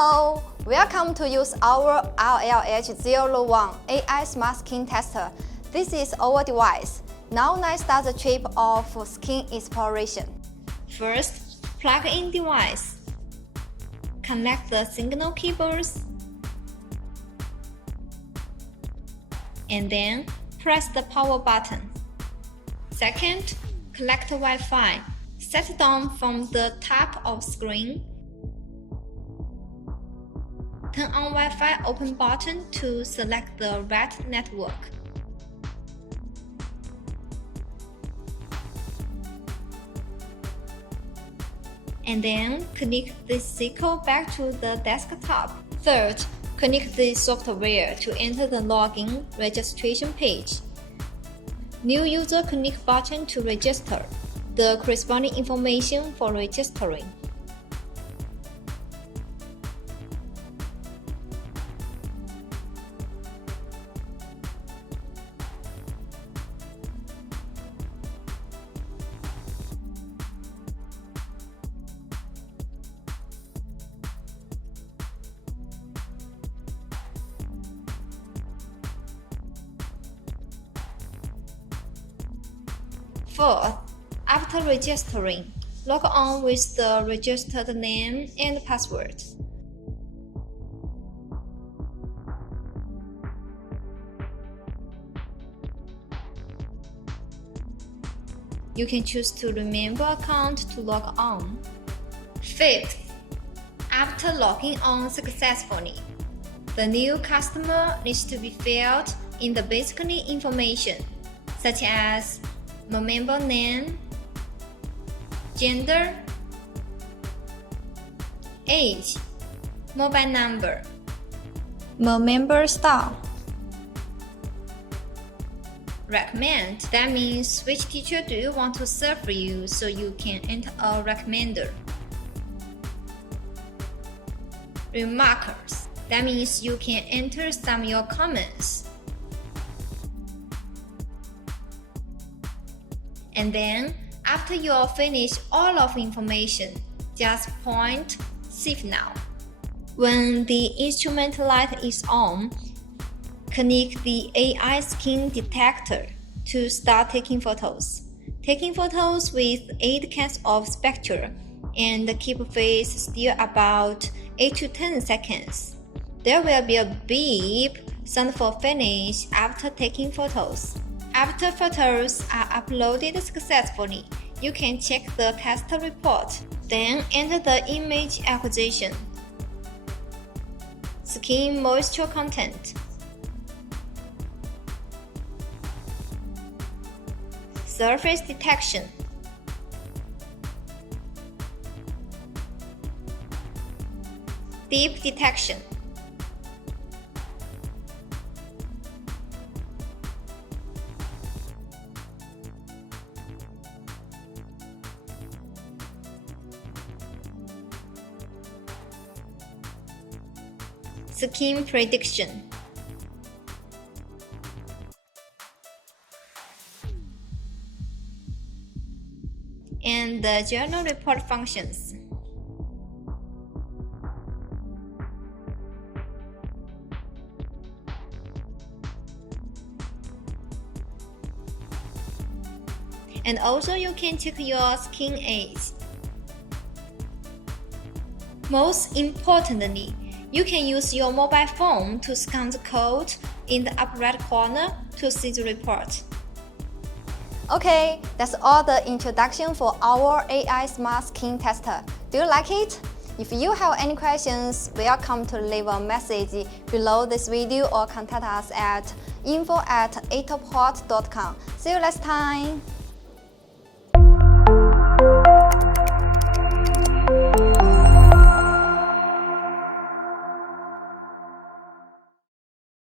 Hello, welcome to use our RLH01 AI Smart Skin Tester. This is our device. Now let's start the trip of skin exploration. First, plug in device. Connect the signal cables. And then press the power button. Second, connect Wi-Fi. Set it down from the top of screen. Turn on Wi-Fi open button to select the right network. And then connect the signal back to the desktop. Third, connect the software to enter the login registration page. New user connect button to register. The corresponding information for registering. Fourth, after registering, log on with the registered name and password. You can choose to remember account to log on. Fifth, after logging on successfully, the new customer needs to be filled in the basic information, such as member name, gender, age, mobile number, member style. Recommend, that means which teacher do you want to serve for you, so you can enter a recommender. Remarkers, that means you can enter some of your comments. And then, after you are finished all of the information, just point Save Now. When the instrument light is on, connect the AI skin detector to start taking photos. Taking photos with 8 kinds of spectra and keep face still about 8 to 10 seconds. There will be a beep sound for finish after taking photos. After photos are uploaded successfully, you can check the test report. Then enter the image acquisition, skin moisture content, surface detection, deep detection, skin prediction, and the journal report functions. And also you can check your skin age. Most importantly, you can use your mobile phone to scan the code in the upper right corner to see the report. Okay, that's all the introduction for our AI Smart Skin Tester. Do you like it? If you have any questions, welcome to leave a message below this video or contact us at info@atoport.com. See you next time!